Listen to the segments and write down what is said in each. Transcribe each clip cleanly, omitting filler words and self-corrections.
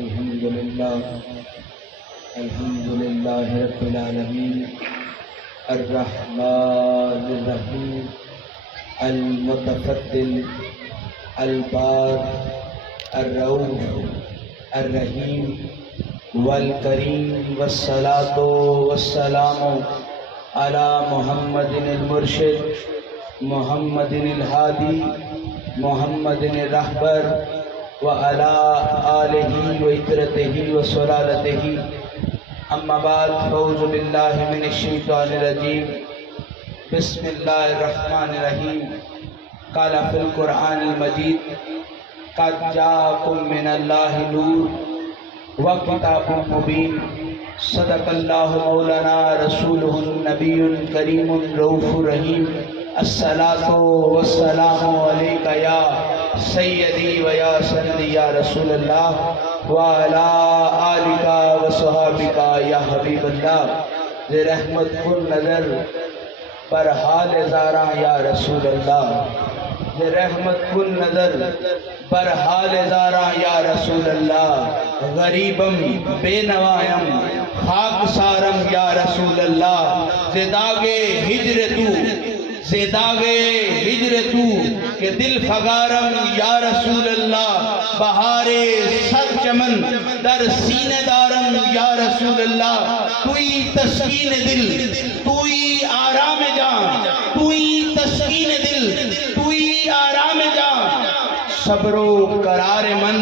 الحمدللہ رب العالمین الرحمن الرحیم المتفضل البار الرؤوف الرحیم والکریم والصلاة والسلام علی محمد المرشد محمد الہادی محمد الرہبر وعلى آلہ وعترتہ وسلالتہ اما بعد اعوذ باللہ من الشیطان الرجیم بسم اللہ الرحمن الرحیم قال فی القرآن المجید قد جاءکم من اللہ نور وکتاب مبین صدق اللہ مولانا رسولہ النبی کریم رؤوف رحیم الصلاة والسلام علیک یا سیدی و یا سندی یا رسول اللہ وعلا آلکا و صحابکا یا حبیب اللہ ذی رحمت کن نظر پر حال زاراں یا رسول اللہ ذی رحمت کن نظر پر حال زاراں یا رسول اللہ غریبم بے نوائم خاک سارم یا رسول اللہ ذی داغے ہجر تو زیداغے ہجر تو کہ دل فگارم یا رسول اللہ بہارے سر چمن در سینے دارم یا رسول اللہ توئی تسکین دل توئی آرام جان توئی تسکین دل توئی آرام جان صبر و قرار من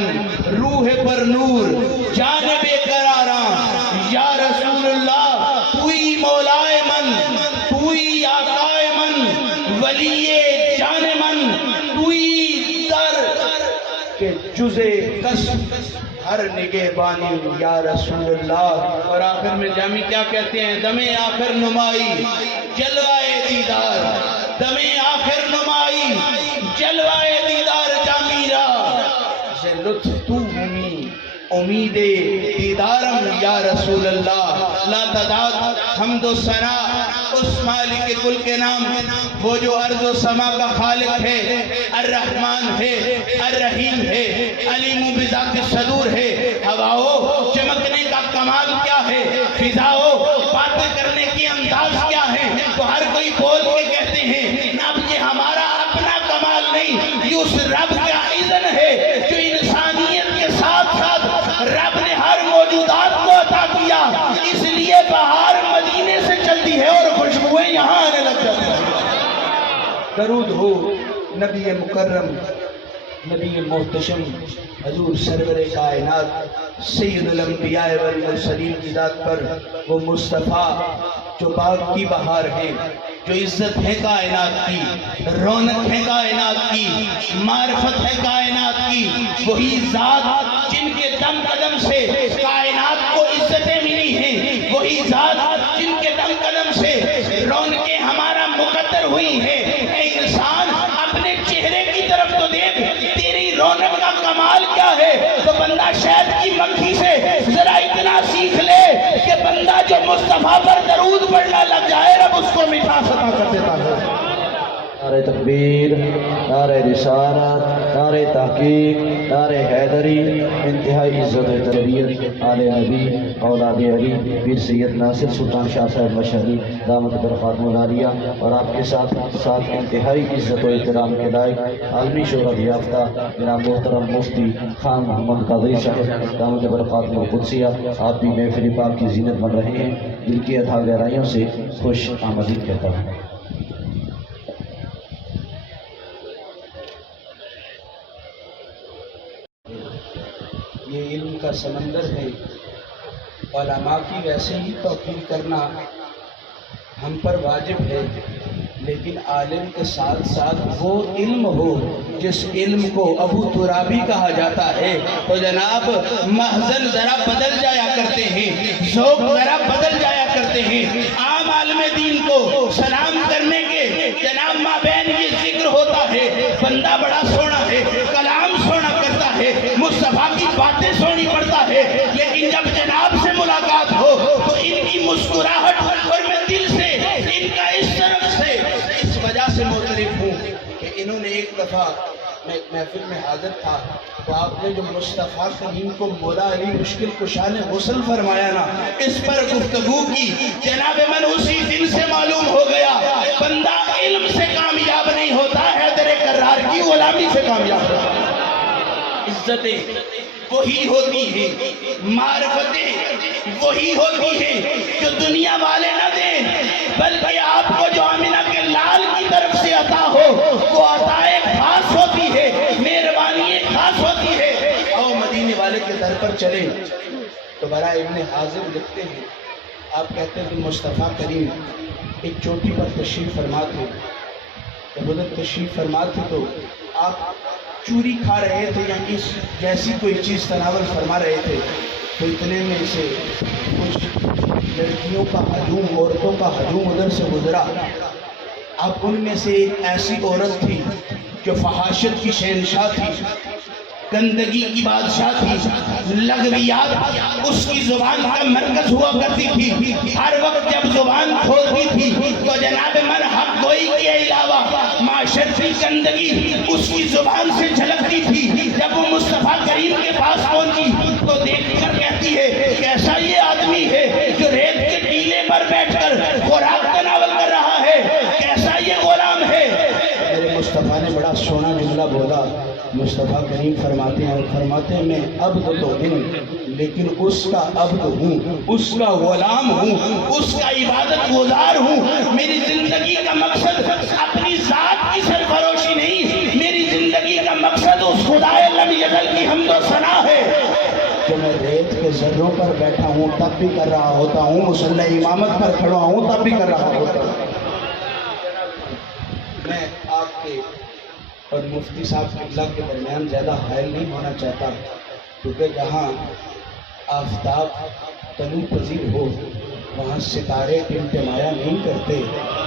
روح پر نور جان بے قراراں یا رسول اللہ توئی مولائے من توئی آقائے من ولی جان من توئی در کہ جزے قسم ہر نگہبانی یا رسول اللہ. اور آخر میں جامی کیا کہتے ہیں؟ دم آخر نمائی جلوائے دیدار دم آخر نمائی جلوائے دیدار جامی را سے لطف تو ہمی امید دیدارم یا رسول اللہ. لا تعداد حمد و ثنا اس مالک کل کے نام وہ جو ارض و سما کا خالق ہے الرحمن ہے الرحیم ہے علیم بذات صدور ہے. ہواؤ چمکنے کا کمال کیا ہے فضاؤ باتیں کرنے کی انداز کیا ہے تو ہر کوئی بول کے کہتے ہیں اب یہ ہمارا اپنا کمال نہیں یہ اس رب کا اذن ہے جو انسانیت کے ساتھ ساتھ رب نے ہر موجودات کو عطا کیا. اس لیے بہار مدینے سے چلتی ہے اور خوشبوئیں یہاں آنے لگ جاتی ہیں. درود ہو نبی مکرم نبی محتشم حضور سرور کائنات سید الانبیاء والمرسلین کی ذات پر وہ مصطفیٰ جو باغ کی بہار ہے جو عزت ہے کائنات کی رونق ہے کائنات کی معرفت ہے کائنات کی وہی ذات جن کے دم قدم سے کائنات کو عزتیں ملی ہیں وہی ذات جن کے دم قدم سے رونقیں ہمارا مقدر ہوئی ہیں. اے انسان اپنے چہرے کی طرف تو دیکھ تیری رونق کا کمال کیا ہے تو بندہ شہد کی مکھی سے ذرا اتنا سیکھ لے کہ بندہ جو مصطفیٰ پر درود پڑھنا لگ جائے رب اس کو مٹھاس عطا کر دیتا ہے. نعرہ تکبیر نعرہ رسالت نعرہ تحقیق نعرہ حیدری انتہائی عزت و تربیت آل نبی اولاد علی پیر سید ناصر سلطان شاہ صاحب مشہدی دامت برکاتہ العالیہ اور آپ کے ساتھ ساتھ انتہائی عزت و احترام کے لائق عالمی شہرت یافتہ جناب محترم مفتی خان محمد قادری صاحب دامت برکاتہ القدسیہ آپ بھی محفل پاک کی زینت بن رہے ہیں. دل کی اتھا گہرائیوں سے خوش آمدید کہتا ہوں. یہ علم کا سمندر ہے. علماء کی ویسے ہی توقیر کرنا ہم پر واجب ہے لیکن عالم کے ساتھ ساتھ وہ علم ہو جس علم کو ابو ترابی کہا جاتا ہے. تو جناب محزن ذرا بدل جایا کرتے ہیں ذوق ذرا بدل جایا کرتے ہیں. عام عالم دین کو سلام کرنے کے جناب مابین یہ ذکر ہوتا ہے بندہ بڑا سونا ہے کلام سونا کرتا ہے مصطفیٰ کی باتیں سونی پڑتا ہے لیکن جب جناب سے ملاقات ہو تو ان کی مسکراہٹ اور میں دل سے ان کا اس طرف سے اس وجہ سے معترف ہوں کہ انہوں نے ایک دفعہ میں محفل میں حاضر تھا تو آپ نے جو مصطفیٰ کریم کو مولا علی مشکل کشا نے غسل فرمایا نا، اس پر گفتگو کی، جناب من اسی دن سے معلوم ہو گیا بندہ علم سے کامیاب نہیں ہوتا، حیدر کرار کی غلامی سے کامیاب ہوتا ہے۔ عزتیں وہی ہوتی ہیں، معرفتیں وہی ہوتی ہیں جو دنیا والے نہ دیں، بلکہ آپ کو جو آمنہ کے لال کی طرف سے عطا ہو وہ عطا ایک خاص ہوتی ہے، مہربانی ایک خاص ہوتی ہے۔ اور مدینے والے کے در پر چلیں تو برائے ابن حازم لکھتے ہیں، آپ کہتے ہیں کہ مصطفیٰ کریم ایک چوٹی پر تشریف فرما تھے، جب ادھر تشریف فرما تھے تو آپ چوری کھا رہے تھے یا اس جیسی کوئی چیز تناول فرما رہے تھے، تو اتنے میں سے کچھ لڑکیوں کا ہجوم، عورتوں کا ہجوم ادھر سے گزرا۔ اب ان میں سے ایک ایسی عورت تھی جو فحاشت کی شہنشاہ تھی، گندگی کی بادشاہ تھی، لغویات اس کی زبان کا مرکز ہوا کرتی تھی، ہر وقت جب زبان کھولتی تھی تو جناب من حق گوئی کے علاوہ معاشرتی گندگی اس کی زبان سے جھلکتی تھی۔ جب وہ مصطفیٰ کریم کے پاس پہنچی تو دیکھ کر کہتی ہے کیسا یہ آدمی ہے جو ریت کے ٹیلے پر بیٹھ کر خوراک تناول کر رہا ہے، کیسا یہ غلام ہے۔ میرے مصطفیٰ نے بڑا سونا جملہ بولا، مصطفیٰ کریم فرماتے ہیں میں عبد تو ہوں لیکن اس کا عبد ہوں، اس کا غلام ہوں، اس کا عبادت گزار ہوں۔ میری زندگی کا مقصد اپنی ذات کی سرفروشی نہیں، میری زندگی کا مقصد اس خدائے لم یزل کی حمد و ثنا ہے۔ جو میں ریت کے ذروں پر بیٹھا ہوں تب بھی کر رہا ہوتا ہوں، مصلی امامت پر کھڑا ہوں تب بھی کر رہا ہوتا ہوں۔ میں آپ کے اور مفتی صاحب قبلہ کے درمیان زیادہ حائل نہیں ہونا چاہتا، کیونکہ جہاں آفتاب طلوع پذیر ہو وہاں ستارے ٹمٹمایا نہیں کرتے،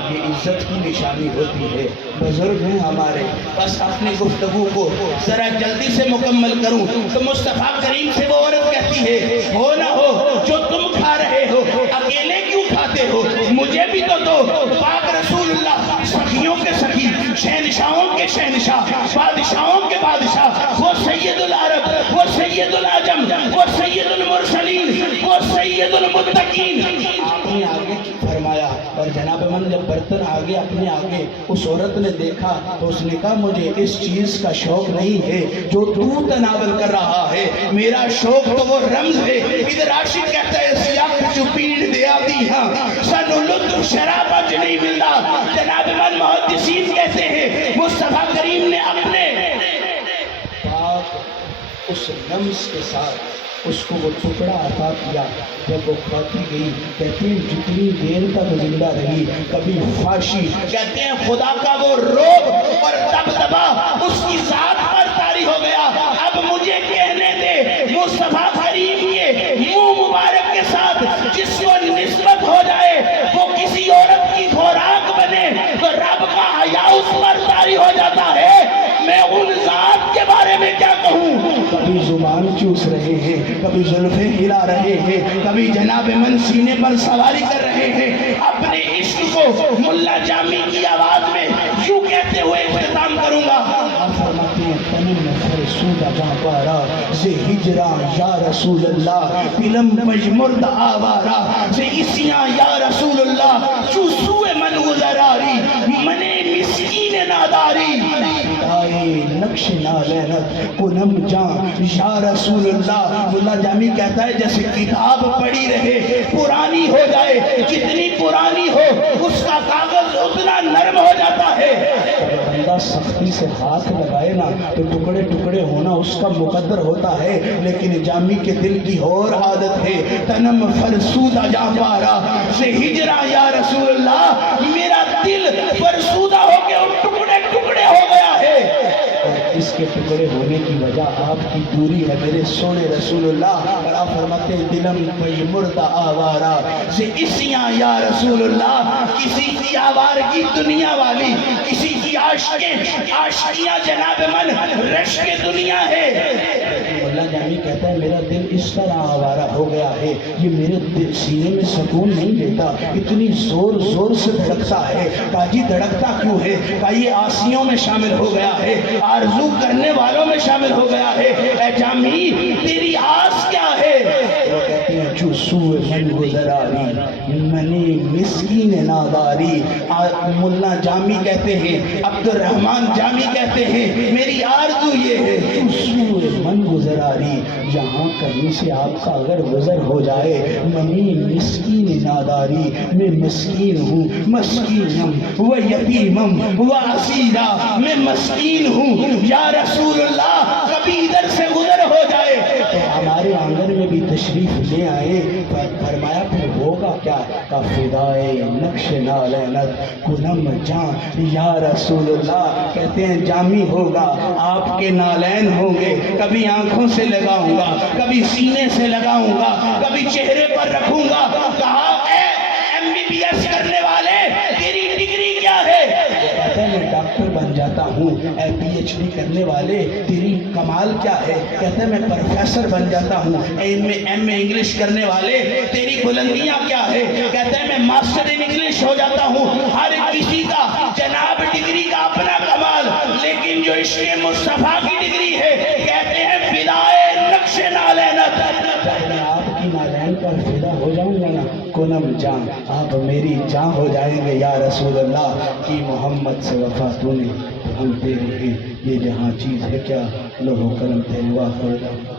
یہ عزت کی نشانی ہوتی ہے۔ بزرگ ہیں ہمارے، بس اپنی گفتگو کو ذرا جلدی سے مکمل کروں تو مصطفیٰ کریم سے وہ عورت کہتی ہے ہو نہ ہو جو تم کھا رہے ہو اکیلے کیوں کھاتے ہو، مجھے بھی تو دو۔ پاک رسول اللہ سخیوں کے سخی، شہنشاہوں کے شہنشاہ، بادشاہوں کے بادشاہ، وہ سید العرب، وہ سید العجم، وہ سید المرسلین، وہ سید المتقین۔ آپ نے آگے فرمایا اور جناب من جب برتن آگے اپنے آگے اس عورت نے دیکھا تو اس نے کہا مجھے اس چیز کا شوق نہیں ہے جو تو تناول کر رہا ہے، میرا شوق تو وہ رمز ہے۔ ادھر عاشق کہتا ہے سیاق جو پیڑ دے آتی ہاں سنو لطف شراب اج نہیں ملتا۔ جناب من محدثین کہتے ہیں مصطفیٰ کریم نے اپنے پاک اس رمز کے ساتھ اس کو وہ ٹکڑا عطا کیا، جب وہ کھاتی گئی کہتے ہیں جتنی دیر تک زندہ رہی کبھی فاشی، کہتے ہیں خدا کا وہ روب اور دبدبا اس کی ذات پر طاری ہو گیا۔ اب مجھے کہنے دے مصطفیٰ کریم کے منہ مبارک کے ساتھ جس کو نسبت ہو جائے وہ کسی عورت کی خوراک بنے تو رب کا حیا اس پر طاری ہو جاتا ہے۔ میں ان ذات کے بارے میں کیا کہوں، کبھی زبان چوس رہے ہیں، کبھی زلفیں ہلا رہے ہیں، کبھی جناب من سینے پر سواری کر رہے ہیں۔ اپنے عشق کو ملا جامی کی آواز میں یوں کہتے ہوئے اختتام کروں گا۔ فرماتے ہیں تنم فرسودہ جہاں پارا سے ہجران یا رسول اللہ، پلم مجمرد آوارا سے اسیاں یا رسول اللہ، چو سوئے من گزراری منے مسکین ناداری، نقش نالینت کنم جان یا رسول اللہ۔ ملا جامی کہتا ہے جیسے کتاب پڑھی رہے پرانی ہو جائے، جتنی پرانی ہو اس کا کاغذ اتنا نرم ہو جاتا ہے۔ بندہ سختی سے ہاتھ لگائے نا تو ٹکڑے ٹکڑے ہونا اس کا مقدر ہوتا ہے، لیکن جامی کے دل کی اور عادت ہے تنم فرسودہ جا پارا سے ہجرا یا رسول اللہ، میرا دل فرسودہ ہو کے ٹکڑے ٹکڑے ہو گیا ہے، اور اس کے ٹکڑے ہونے کی وجہ آپ کی دوری ہے میرے سونے رسول اللہ۔ اور آپ فرماتے ہیں دلم مردہ آوارا سے اسیاں یا رسول اللہ، کسی کی آوارگی دنیا والی، کسی کی عاشقیاں جناب من رشک دنیا ہے۔ اللہ جامی کہتا ہے میرا دل اس طرح آوارہ ہو گیا ہے، یہ میرے سینے میں سکون نہیں دیتا، اتنی زور زور سے دھڑکتا ہے۔ کہا جی دھڑکتا کیوں ہے؟ کہا یہ آسیوں میں شامل ہو گیا ہے، آرزو کرنے والوں میں شامل ہو گیا ہے۔ اے جامی تیری آس کیا ہے؟ وہ کہتے ہیں جو سوء من گزراری منی مسکین ناداری۔ ملا جامی کہتے ہیں، عبد الرحمن جامی کہتے ہیں میری آرزو یہ ہے جو سوء من گزراری، یہاں کہیں سے آپ کا اگر گزر ہو جائے، منی مسکین ناداری، میں مسکین ہوں، مسکینم و یتیمم و اسیرا، میں مسکین ہوں یا رسول اللہ کبھی ادھر سے گزر ہو جائے تو ہمارے آنگن میں بھی تشریف لے آئے۔ فرمایا پھر ہوگا کیا؟ کا فدائے نقش نالینت کنم جان یا رسول اللہ، کہتے ہیں جامی ہوگا، آپ کے نالین ہوں گے، کبھی آنکھوں سے لگاؤں گا، کبھی سینے سے لگاؤں گا، کبھی چہرے پر رکھوں گا۔ کہا اے MBBS کرنے والے تیری ڈگری کیا ہے؟ کہتے ہیں میں ڈاکٹر بن جاتا ہوں۔ اے PhD کرنے والے تیری کمال کیا ہے؟ کہتے ہیں میں پروفیسر بن جاتا ہوں۔ MA انگلش کرنے والے تیری بلندیاں کیا ہے؟ کہتے ہیں میں ماسٹر ان انگلش ہو جاتا ہوں۔ ہر کسی کا جناب ڈگری کا اپنا کمال، لیکن جو عشق مصطفیٰ کی ڈگری ہے کہتے ہیں فدائے نقش نالینت، میں آپ کی نالین پر فدا ہو جاؤں گا نا، کنم جان آپ میری جان ہو جائیں گے یا رسول اللہ کی محمد سے وفا تو نے ہم تیرے ہیں، یہ جہاں چیز ہے کیا لوگوں کرم تیرے واقع